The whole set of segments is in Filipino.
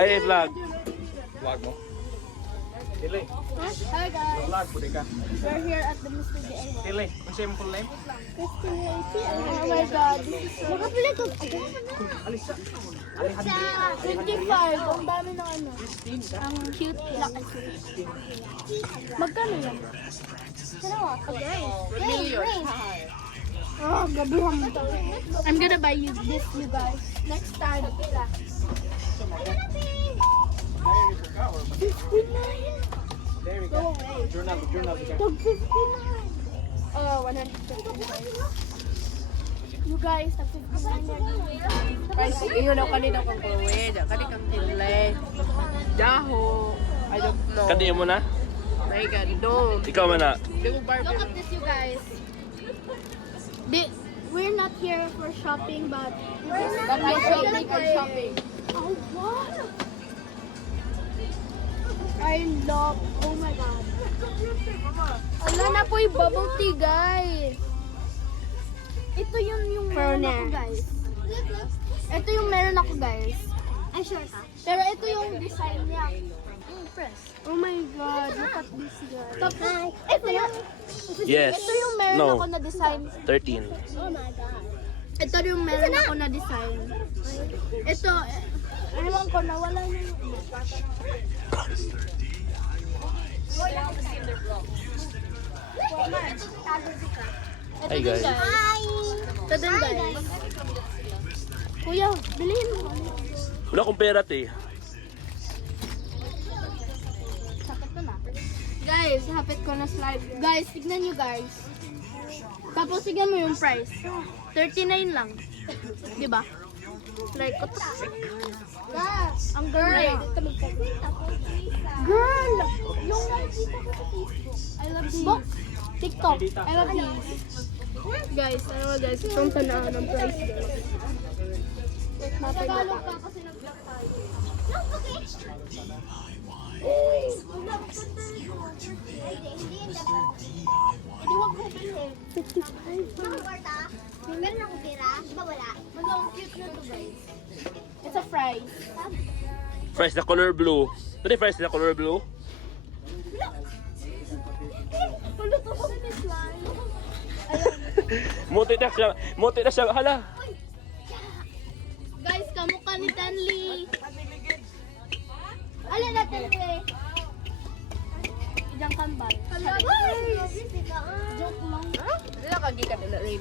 Ay, vlog. Vlog mo? Dili. Hi guys, Vlog po di ka. we're here at the Mr. DIY. Dili. Kung siya yung full name? Oh my god, makapili ko. Alisa. 55, ang dami ng ano. Ang cute black and magkano yan? Dalawa. Million. Oh, gabuhan mo to. I'm gonna buy you this, you guys. Next time. 59. There we Go go. away. Journal di ka. Tag 59. Oh, 150. You guys, tag 59 yan. Guys, iyo na kanina kong kuwid. Kani kang tilay. Daho. I don't know. Kandiyan mo na? My God, no. Ikaw man na. Di ko Look Barbie. at this, you guys. We're not here for shopping, but But we shopping for shopping. oh wow! I love. Oh my god! Ala na po yung bubble tea, guys. Ito yung meron ako, guys. Ito yung meron ako, guys. Ay, sure ka? Pero ito yung design niya. Press. Oh my god, look at this, guys. Tapos, ito yung... Yes. Ito yung meron No. ako na design. 13. Oh my god. Ito yung meron ako na design. Ito, ewan ko, nawala na yung... Hi, guys. Ito din, guys. Kuya, bilhin mo. Wala akong pera, te. Sakit ko na. Guys, hapit ko na slide. Guys, tignan nyo, guys. Tapos tignan mo yung price. 39 lang. Diba? Like, ko to. Ang girl. Girl! Yung nakikita ko sa Facebook. I love these. TikTok. I love these. Guys, ano guys, itong tanaan ng price, guys. Tagalog ka kasi nag-vlog tayo. No, okay. Hindi wag ko bilhin. 55. Meron akong tira, di ba wala? Ang cute na to, guys. It's a fries. Fries na color blue. Ito na yung fries na color blue. Puluto ko ni slime. Muti na siya. Muti na siya. Hala. Guys, kamukha ni Tanli. Alin na Tanli? Idang kambal. Joke lang. Hindi na kagikan na rin.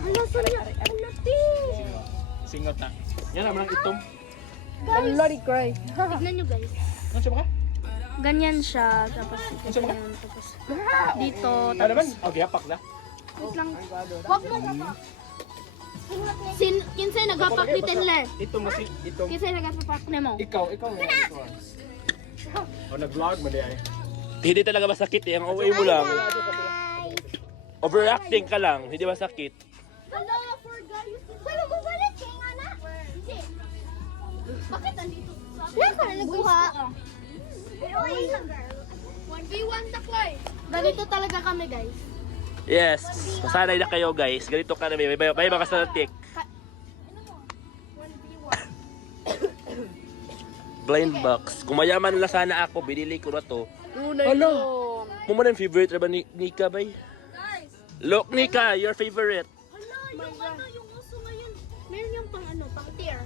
Ala, sana. Ala, ti. Singot na. Yan naman ang itom. I'm Lori cry. Tignan nyo, guys. Ano siya ba ka? Ganyan siya. Tapos, Ano siya ba ka? ganyan. Tapos, dito. Ano naman? Okay, apak na. Wait lang. Wag mo. Kinsay nagapak ni Tenler. Itom na si itom. Kinsay nagapak ni mo. Ikaw. O nag-vlog mo di ay. Hindi talaga masakit eh. Ang OA mo lang. Overacting ka lang. Hindi masakit. Hello, for guys. Wala mo balik kay Ana. Hindi. Bakit andito? Wala ka na nagkuha. Pero ay lang girl. 1v1 taklay. Ganito talaga kami, guys. Yes. Masanay na kayo, guys. Ganito ka na. May mga static. Blind box. Kung mayaman na sana ako, binili ko na to. Hello. Mo mo na yung favorite ba ni Nika, bay? Look, Nika, your favorite. Hala, yung uso ngayon. Meron yung pang ano, pang tier.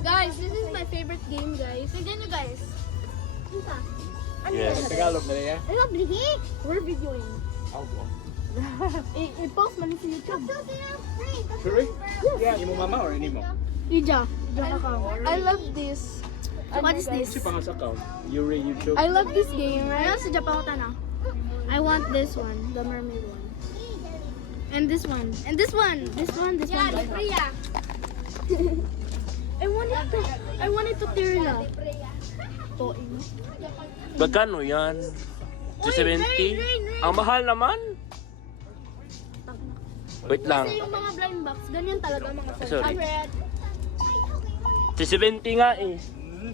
Guys, this is my favorite game, guys. Tignan nyo, guys. Yes. Tagalog na niya. I love Lihi. We're videoing. Oh, wow. I-post man sa YouTube. Sure? Yeah, imo mama or ini mo? Ija. I love this. What is this? Si pangas account. Yuri YouTube. I love this game, right? Sa Japan ko na. I want this one, the mermaid one. And this one. And this one. This one. Priya. I want it to tear na. Toing. Magkano yan? 270? Ang mahal naman. Wait lang. Kasi yung mga blind box, ganyan talaga mga Sorry. 400. 270 nga eh.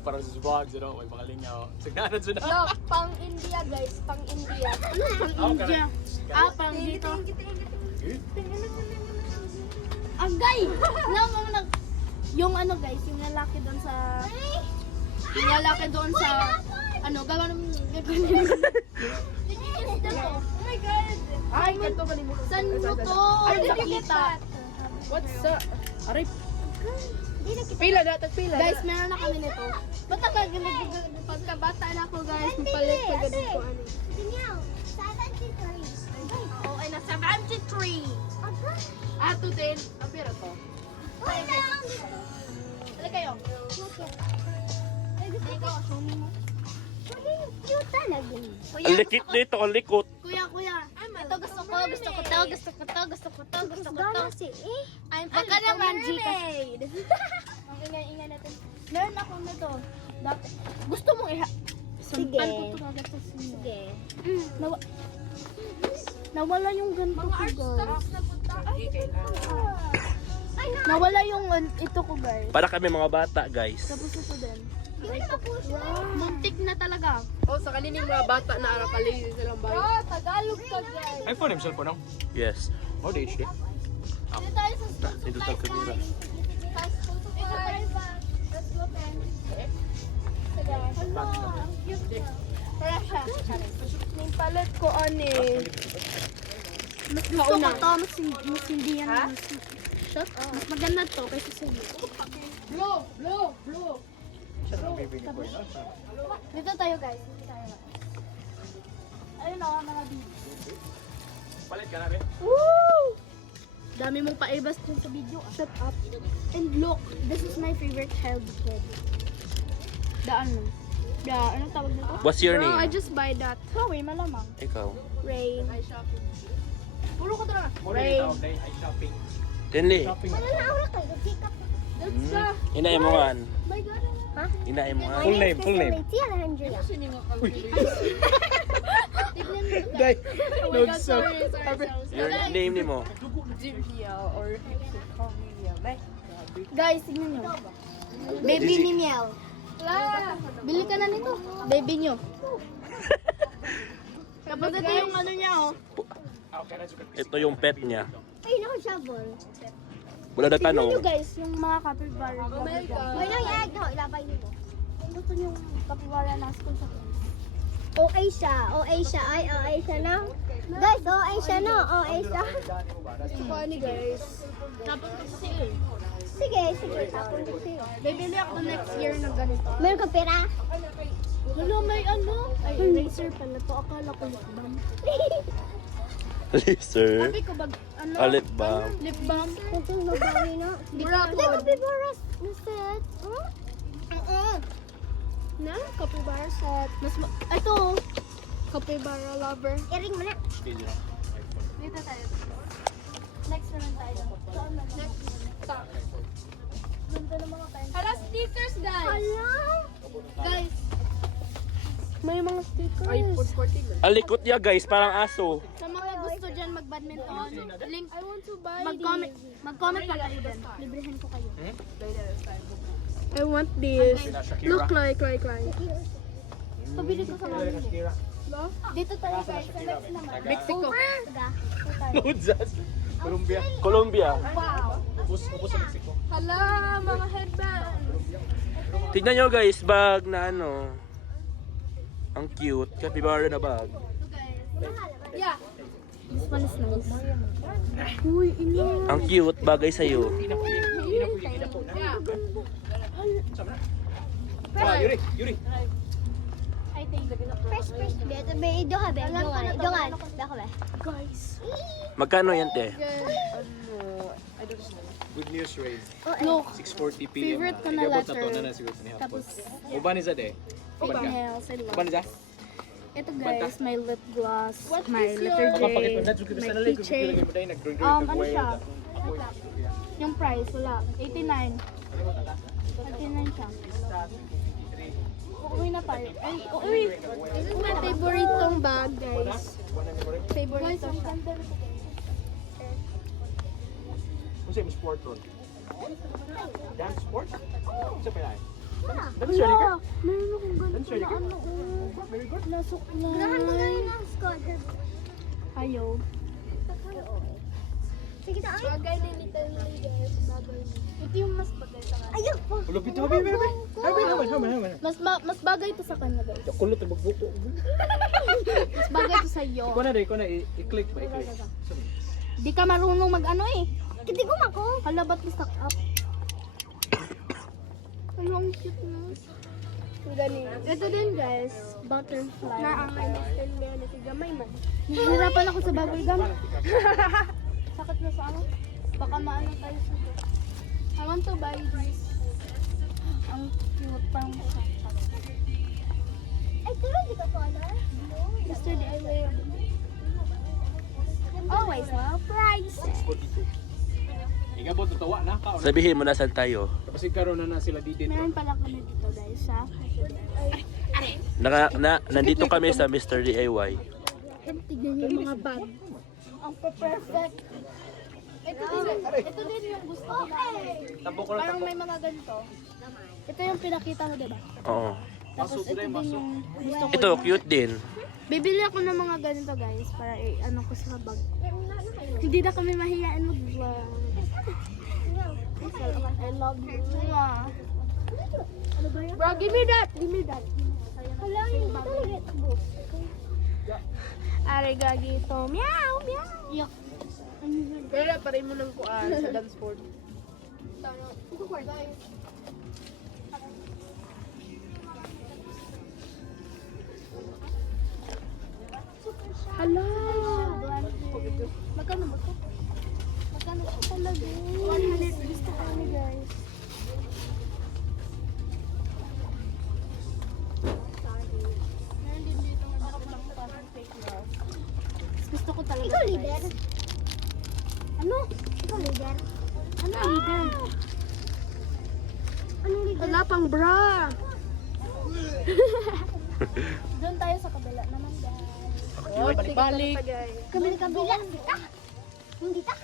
Parang sa vlog, zero. May makalingaw. Signanan siya na. Look, pang India guys, pang India. Ano pang India? Pang dito. Agay! Yung ano guys, yung lalaki doon sa... Yung lalaki doon sa... Ano, gagawin Oh my God! Ay, ganito ka mo. Saan mo to? Ay, Nakita. What's up? Aray. Pila na, tagpila. Guys, meron na kami nito. Ba't pagkabata na ako guys, mapalit ko ganun ko ano. Tingnan, 73. Oh, ay na 73. Ato din. Ang pira to. Uy, lang dito. Dali kayo. Ay, gusto ko. Cute talaga. Ang likit dito, ang likot. Kuya. Ito gusto ko to, gusto ko to. I'm Baka naman, mermaid. Ang ingay natin. Meron ako nito. Dati. Gusto mong Sige. Suntan ko to agad sa sinyo. Sige. Nawala yung ganito ko guys. Ay, na. Nawala yung ito ko guys. Para kami mga bata, guys. Tapos ito din. Hindi ko na puso. Muntik na talaga. Oh, sa kanining mga bata na arakali silang bayo. Tagalog ka guys. iPhone yung cellphone, no? Yes. Oh, the HD. Dito tayo sa school Dito tayo kamera. Ito tayo sa school pen. Sige. Ang cute niya. Para siya. Yung palit ko ani. Mas gusto ko to, mas hindi yan. Shot? Mas maganda to kaysa sa iyo. Blow. Dito tayo guys. Dito tayo. Ayun o, mga video. Palit ka na, be. Woo! Dami mong paibas dun sa video. Shut up. And look, this is my favorite child kid. Anong tawag nito? What's your Bro, I name? just buy that. Chloe, malamang. Ikaw. Rain. Puro ko talaga. Mo rin tawag na yung shopping. Tinli. Shopping. Wala na ako na kayo. Pick up. That's the... Inaay mo nga. My God. Ha? Inaay mo nga. Full name, full name. Si Alejandra. Tignan mo ito guys. Day. Oh my God, sorry. Your name ni mo. Julia or Julia. Guys, tignan nyo. Baby ni Miel. Bili ka na nito. Baby nyo. Tapos ito yung ano niya oh. Ito yung pet niya. Ay, naka-shovel. Wala na Tignan nyo tanong. guys, yung mga capybara. Oh my God. Ay, nang egg. Ho, ilabay niyo. Gusto nyo yung capybara na school sa class. OA siya. OA siya. Ay, OA siya na. Guys, OA siya na. OA siya. Funny guys. Tapos kasi Sige. Tapon ko siya. bibili ako next year na ganito. Meron ka pera? Wala, may ano? Ay, eraser pala to. Akala ko lip balm. Laser. Sabi ko ano? Lip balm. Lip balm. Ito yung babawi na. Wala Ito yung capybara set. Na? Capybara set. Ito. Capybara lover. Iring mo na. Dito tayo. Next naman tayo. Next. Stop. Ganda ng mga pen. Hala, stickers guys! Hala. Guys! May mga stickers. iPhone 14 na. Ang likot niya, guys. Parang aso. Sa mga gusto dyan mag-badminton, link, I want to buy mag-comment lang kayo dyan. Librihan ko kayo. I want this. Look like. Pabili ko sa mga dito tayo guys. Sa next naman. Mexico. Lodzas. Colombia. Colombia. Wow! Ubus sa Mexico. Hala, mga headband. Tignan nyo, guys. Bag na ano. Ang cute. Capybara na bag. Yeah. This one is nice. Uy, ino. Ang cute. Bagay sa'yo. Yuri. I think. Fresh. Dito ba? Ido ka ba? Ido ka ba? Guys. Magkano yan, te? Good news, Ray. Look. 6:40 p.m. Favorite ko na Igabot letter. to na siguro ni hapon. Tapos, Uban is ade. Uban ka. nails. I Uban love. is Ito guys, my lip gloss, my letter J, Kapakit na dito my sa nalig ko keychain. mo dai nag-drink Ano siya? Yung price, wala. 89. 89 siya. Uuwi na tayo. Ay, uuwi. This is my favorite tong bag, guys. Favorite to siya. Unsa mo sport ron? Dance sport? Unsa pa yan? Dance Wala. ready ka? Meron akong ganito Dance ready na ka? ano. Very good. Lasok Ganahan ko na na. yun ang squad. Ayaw. Sige na, ay. Bagay ni Little Lily guys. Bagay ni. Ito yung mas bagay sa kanya. Ayun po. Lupit to, baby. Haman. Mas bagay to sa kanya guys. Kulot ang magbuko. Mas bagay to sa iyo. Iko na, i-click ba, i-click. Di ka marunong mag-ano eh. Hindi ko mako. Hala, ba't na-stuck up? Ano ang cute na? Ganun. Ito din guys, butterfly. Na ang understand mo yan, gamay man. Nahihirapan ako sa bubble gum. Sakit na sa ano? Baka maano tayo sa I want to buy this. Ang cute pang Ay, pero di ka color. Mr. DIY. Always surprise. Igabot tatawa na ka. Sabihin mo nasan tayo. Tapos karon na sila dito. Meron pala kami dito guys ha. Nandito kami sa Mr. DIY. Tignan niyo yung mga bag. Ang perfect. Ito din yung gusto ko. Parang may mga ganito. Ito yung pinakita mo, diba? Oo. Tapos ito din yung gusto ko. Ito, cute din. Bibili ako ng mga ganito guys para ano ko sa bag. Hindi na kami mahiyaan mag-vlog. I love you. Bro, give me that. Give me that. Hala, hindi talaga ito. Arigagito. Meow, meow. Yuck. Pero pare mo ng kuan sa dance sport. Hello. Magkano ba ito? Magkano ito talaga? 100. Gusto ko ni guys. Meron din dito ng parang fake love. Gusto ko talaga. Ikaw leader. Ano? Ikaw leader. Ano leader? Anong leader? Wala pang bra. Doon tayo sa kabila naman guys. Oh, balik-balik. Kabila. Dita. Hindi ta.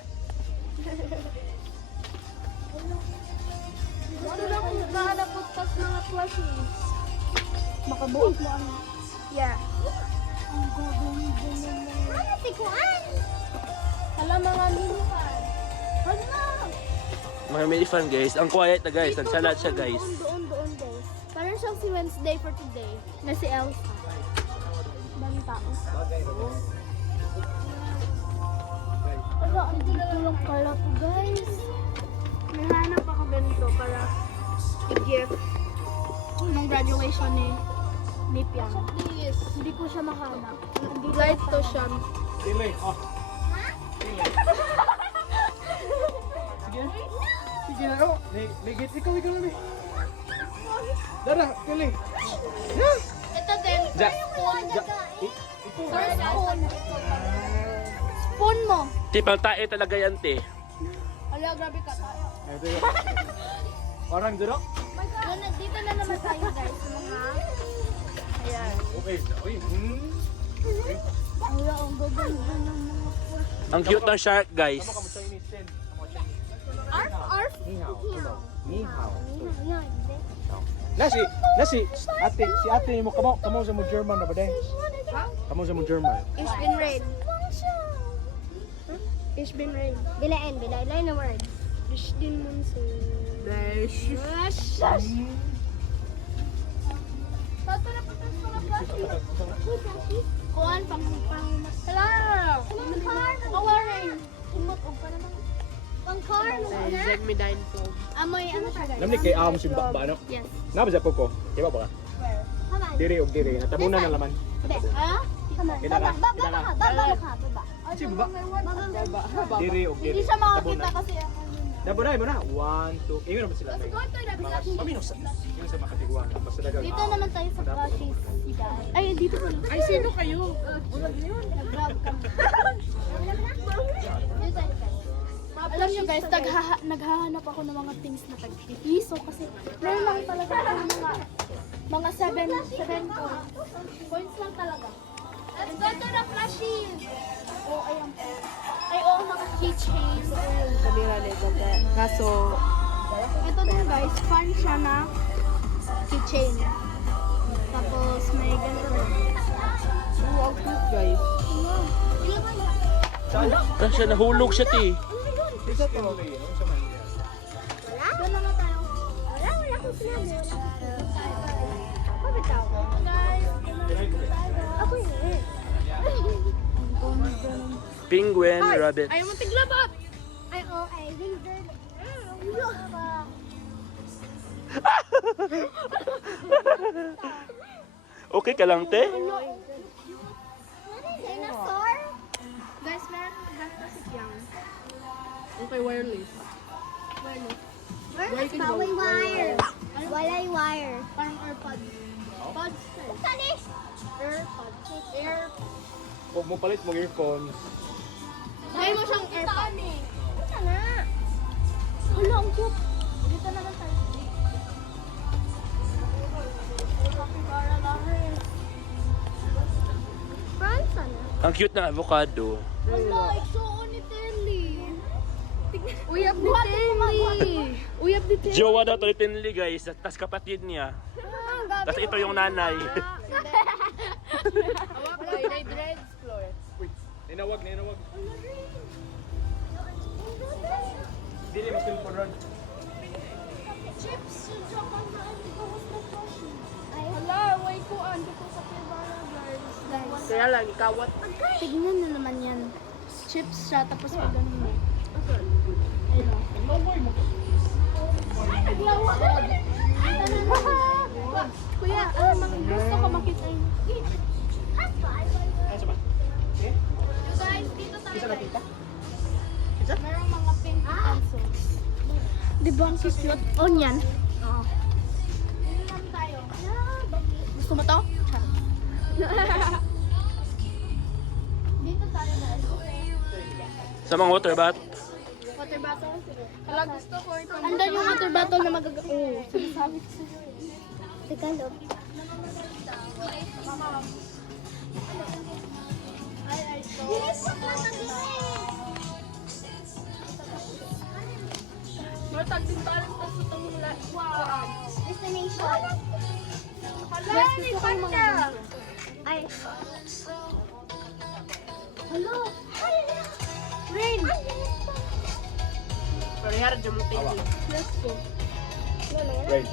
Gusto na kung naghahanap ko pas mga plushies. Makabuot mo ano. Yeah. Ang gagawin naman. Ano si Kuan? Hala mga nilukan. Hala! Mga mini fan guys. Ang quiet na guys. Nagsalat siya guys. Doon guys. Parang siyang si Wednesday for today. Na si Elsa. Bang tao. Hala, ang dito lang pala po guys. May hanap ako ganito para i-gift nung graduation ni Piang. Hindi ko siya mahanap. Light to siya. Dili. Oh. Sige. Sige na ko. Ligit ikaw na. Dara, dili. Ito din. Ja. First spoon. Spoon mo. Tipang tae talaga yan, te. Hala, grabe ka tayo. Ito yun. Orang duro. Dito na naman tayo guys. Sa mga... Ayan. Okay. Uy. Hala, ang gaganda ng mga... Ang cute ng shark guys. Kamu Chinese din. Kamu Chinese. Arf! Ni hao. Ni hao. Yan. Nasi si ate mo kamo sa mo German na ba day? Kamo sa mo German. Ich bin rain. Ich bin rain. Bilain na word. Ich bin monsoon. Besh. Tato na po tayo mga plastic. Kuhan, pang... Hello! Kawarin! Sumot-og pa naman. Pang-car mo na. Zeg me dine po. Amoy, ano siya guys? Namni kay simba ba ano? Yes. Naba sa ko. Di ba ba? Where? Haman. Diri og diri. Natabunan na laman. Ah? Haman. Kinala. Baba ka. Si ba? Diri og diri. Hindi siya makakita kasi ang... Nabunay mo na. 1 2. Ingon ba sila? Paminos. Yung sa makatiguan. Basta dagang. Dito naman tayo sa plushies. Ay, dito pala. Ay, sino kayo? Nag-grab kami. Dito tayo guys. Alam nyo guys, naghahanap ako ng mga things na tag-piso kasi meron lang talaga ako mga 7 points lang talaga. Let's go to the plushies! Oh, ayan po. Ay, oh, mga keychains. Kabila nito. Kaso, Ito din guys, fun siya na keychain. Tapos may ganito rin. wow, cute guys. Ah, siya nahulog siya, te. Isa to. Wala? Doon naman tayo. Wala akong sinabi. Bakit ako? Ako yun. Penguin, rabbit. Ayaw mo tiglabat. Ay, oh, ay, lizard. Okay ka lang, te? Dinosaur? Guys, meron nagkakasik yan. Okay, wireless. Where's Walay wire? Walay wire. Parang AirPods. Pods. Tanis! AirPods. Huwag mo palit mo earphones. Dahil mo siyang AirPods. Ito na. Hala, ang cute. Dito naman tayo. Capybara lovers. France, ano? Ang cute ng avocado. Hala, isuon ni Telly. Uyab ni Telly. Uyab ni Telly. Jowa daw to ni Tinley, guys. Tas kapatid niya. Tas ito yung nanay. Awak ko, inay dreads floor. Uy, ninawag. Dili mo cellphone ron. Chips, ay, Hala, way ko dito sa Capybara guys. Kaya lang, ikawat. Tignan na naman yan. Chips siya, tapos may ganun mo. Kuya, gusto ko makita yun. Ano ba? Eh? Guys, dito tayo. Isa nakita? Merong mga pink pencils. Di ba ang cute? Onion. Oo. Dito naman tayo. Gusto mo to? Dito tayo guys. Sa mga water bat. Water bottle. Hala, gusto ko ito. Andan yung water bottle na magaga... Oo, sinasabi ko sa'yo. Tagalog. Ay, ito. Bilis mo na Matag din parang sa itong wow. Destination. Hala, may panda. Ay. Hello. Rain. Parehar, dyan mo tingin. Let's go. Right.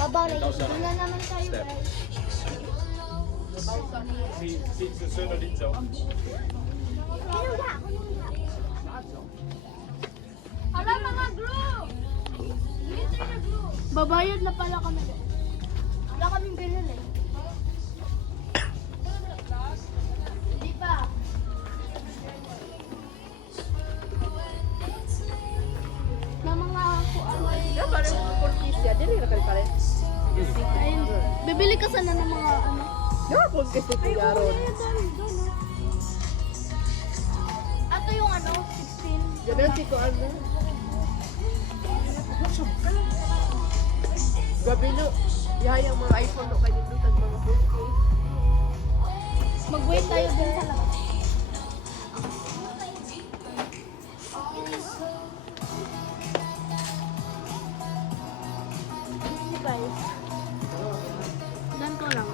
Babaw na yun. Doon na naman tayo Step. guys. Si susunod dito. Pinuga. Hala, mga glue. Glitter na glue. Babayad na pala kami guys. Wala kaming bilhin eh. Hindi pa. Na mga kuan. Kaya parang kurkisya, dili na kali pare. Ayun. Bibili ka sana ng mga ano. Kaya kurkisya ito yaron. Ato yung ano, 16. Ganun si ko ano. Gabi no, yayang mga iPhone no kayo dito tag mga kurkisya. Mag-wait tayo din sa labas. Guys. Ganito lang.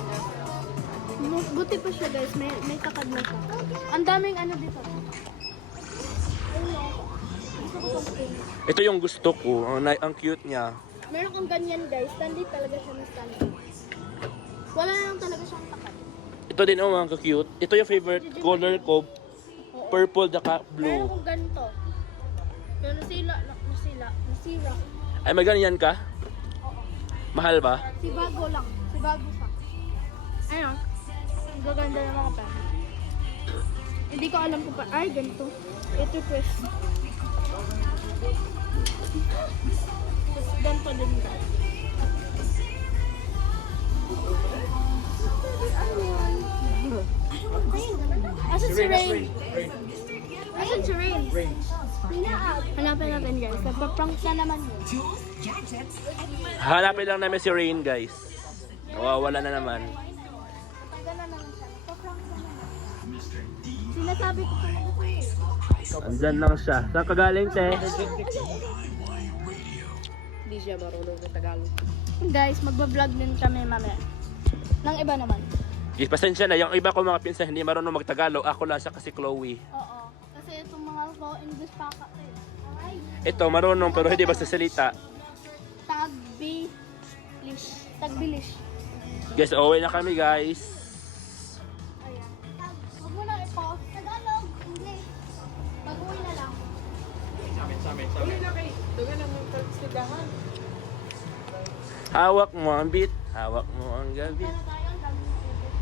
Buti pa siya guys, may takad na siya. Ang daming ano dito. Ito yung gusto ko. Ang cute niya. Meron kang ganyan guys, standing talaga siya na standing. Wala na lang talaga siyang takad. Ito din ang mga cute. Ito yung favorite color ko. Purple, daka Meron blue. kong ganito. Pero nasira. Ay, may ganyan ka? Mahal ba? Si bago lang. Si bago siya. Ayun. Ang gaganda ng mga pen. Hindi ko alam kung pa. Ay, ganito. Ito press. Tapos ganito din guys. Asan si Rain? Asan si Rain? Hanapin natin guys. Nagpa-prank na naman yun. Hanapin lang namin si Rain, guys. Wala na naman. Taga na naman siya. Nagpa-prank na naman. Sinasabi ko pa Andyan lang siya. Saan ka galing, te? Hindi siya marunong sa Tagalog. guys, magbablog din kami mamaya. Nang iba naman. Guys, pasensya na. Yung iba ko mga pinsan hindi marunong magtagalog. Ako lang siya kasi Chloe. Oo. Kasi itong mga English pa ka. Ay, Ito, marunong pero hindi basta salita. Tagbilish. Tagbilish. Guys, uuwi na kami guys. Ayan. Huwag mo na i-pause. Tagalog, English. Mag-uwi na lang. Hawak mo ang beat, hawak mo ang gabi. Sana tayo ang dami ng tubig.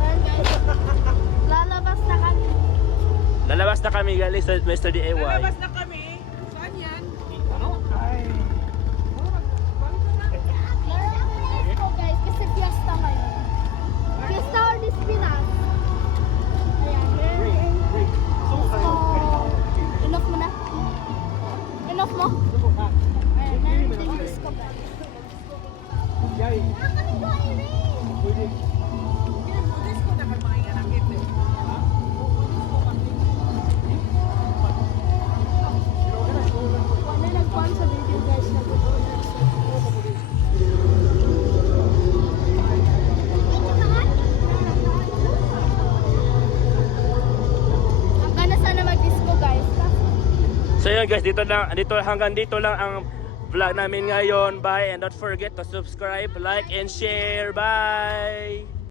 Ayan guys. Lalabas na kami. Lalabas na kami guys sa Mr. DIY. Lalabas na kami. Saan yan? Let's go guys, kasi fiesta ngayon. Fiesta or this Pinas? Ayan, here. So, enough mo na? Enough mo? Ayan, meron din disco guys. Bulis ko na kang mga inanakit eh. Ano nagkuhan sa video guys na hanggang na sana mag-disco guys. So yun guys, hanggang dito lang ang vlog namin ngayon. Bye and don't forget to subscribe, like and share. Bye!